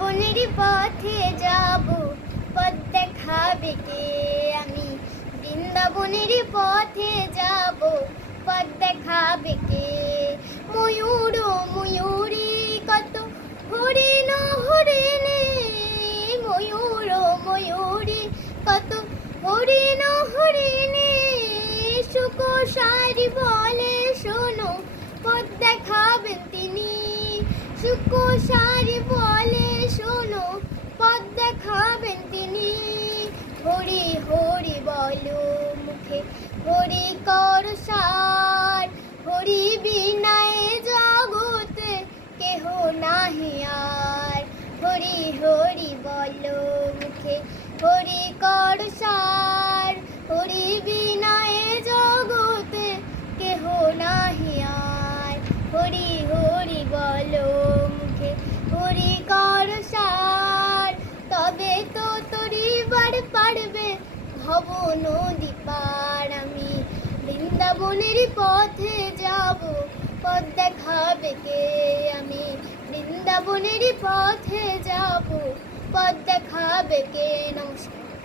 বৃন্দাবনের পথে যাব। পথ দেখাবে কে আমি? বৃন্দাবনের পথে যাব। পথ দেখাবে কে? ময়ূর ময়ূরী, কত হরিণ হরিণে ময়ূর ময়ূরী, কত হরিণ হরিণে সুকোষারি বলে, শোনো, পথ দেখাবেন তিনি। সুকোষারি বলে বলো মুখে, হরি কর সার, হরি বিনায় জগতে কেহ নাহি আর। হরি হরি বলো মুখে, হরি কর সার, হরি বিনায় জগতে কেহ নাহি আর। হরি হরি বলো মুখে, হরি কর সার, তবে তো তরিবার পারবে ভব নদী পার আমি বৃন্দাবনের পথে যাব, পথ দেখাবে কে আমি? বৃন্দাবনের পথে যাব, পথ দেখাবে কে? নমস্কার।